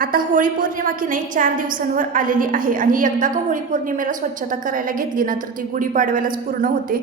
आता होळी पौर्णिमा की नाही 4 दिवसांवर आलेली आहे आणि एकदा का होळी पौर्णिमेला स्वच्छता करायला घेतली ना तर ती गुढीपाडव्यालाच पूर्ण होते.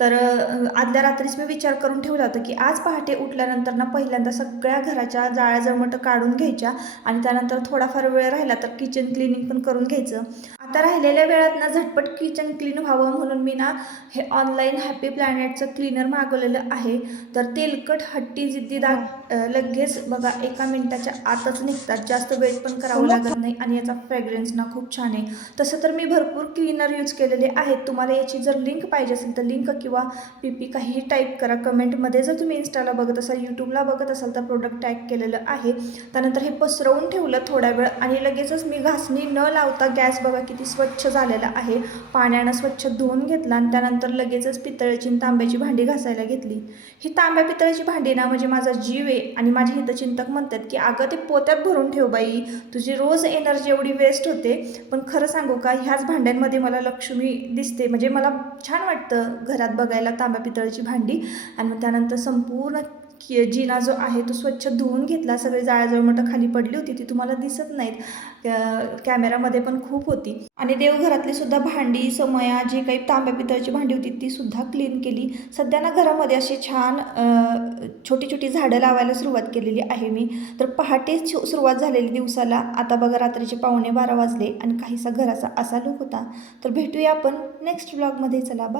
तर आदल्या रात्रीच मी विचार करून ठेवला होता की आज पहाटे उठल्यानंतर ना पहिल्यांदा सगळ्या घराच्या जाळ्या जळमटं काढून घ्यायच्या आणि त्यानंतर थोडाफार वेळ राहिला तर किचन क्लिनिंग पण करून घ्यायचं. आता राहिलेल्या वेळात ना झटपट किचन क्लीन व्हावं म्हणून मी ना हे ऑनलाईन हॅपी प्लॅनेटचं क्लीनर मागवलेलं आहे. तर तेलकट हट्टी जिद्दी डाग लगेच बघा 1 मिनिटाच्या आतच निघतात. जास्त वेट पण करावं लागत नाही आणि याचा फ्रेग्रन्स ना खूप छान आहे. तसं तर मी भरपूर क्लीनर यूज केलेले आहेत. तुम्हाला याची जर लिंक पाहिजे असेल तर लिंक किंवा पी काहीही टाईप करा कमेंटमध्ये. जर तुम्ही इन्स्टाला बघत असाल, यूट्यूबला बघत असाल तर प्रोडक्ट टॅग केलेलं आहे. त्यानंतर हे पसरवून ठेवलं थोडा वेळ आणि लगेचच मी घासणी न लावता गॅस बघा किती स्वच्छ झालेला आहे. पाण्यानं स्वच्छ धुवून घेतला आणि त्यानंतर लगेचच पितळेची आणि तांब्याची भांडी घासायला घेतली. ही तांब्या पितळेची भांडी ना म्हणजे माझा जीव आहे आणि माझे हितचिंतक म्हणतात की अगं ते पोत्यात भरून ठेव बाई, तुझी रोज एनर्जी एवढी वेस्ट होते. पण खरं सांगू का, ह्याच भांड्यांमध्ये मला लक्ष्मी दिसते. म्हणजे मला छान वाटतं घरात बघायला तांब्या पितळेची भांडी. आणि मग त्यानंतर संपूर्ण जिना जो आहे तो स्वच्छ धुवून घेतला. सगळी जाळ्याजळमटं खाली पडली होती, ती तुम्हाला दिसत नाहीत, कॅमेरामध्ये पण खूप होती. आणि देवघरातली सुद्धा भांडी समया जी काही तांब्या पितळची भांडी होती ती सुद्धा क्लीन केली. सध्या ना घरामध्ये अशी छान छोटी छोटी झाडं लावायला सुरुवात केलेली आहे मी. तर पहाटे सुरुवात झालेली दिवसाला. आता बघा रात्रीचे 11:15 वाजले आणि काहीसा घराचा असा लूक होता. तर भेटूया आपण नेक्स्ट व्लॉगमध्ये. चला बाय.